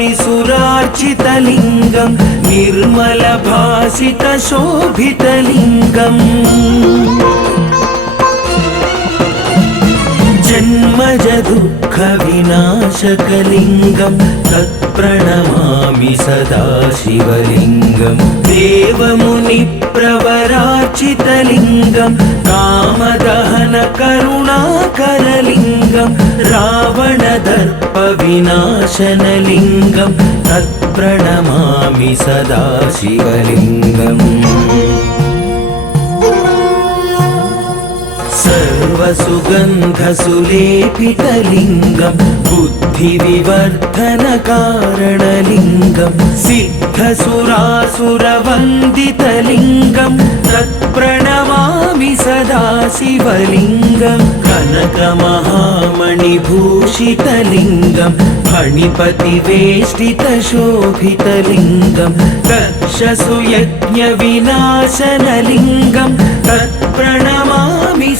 त्रिसुरार्चितलिङ्गं निर्मलभासितशोभितलिङ्गम् जन्मज दुःखविनाशकलिङ्गं तत्प्रणमामि सदा शिवलिङ्गं देवमुनिप्रवरार्चितलिङ्गं कामदहनकरुणाकरलिङ्गं रावणदर्पविनाशनलिङ्गं तत्प्रणमामि सदा शिवलिङ्गम् सर्वसुगन्धसुलेपितलिङ्गं बुद्धिविवर्धनकारणलिङ्गं सिद्धसुरासुरवन्दितलिङ्गं तत्प्रणमामि सदा शिवलिङ्गं कनकमहामणिभूषितलिङ्गं फणिपतिवेष्टितशोभितलिङ्गं दक्षसुयज्ञविनाशनलिङ्गं तत्प्रणमामि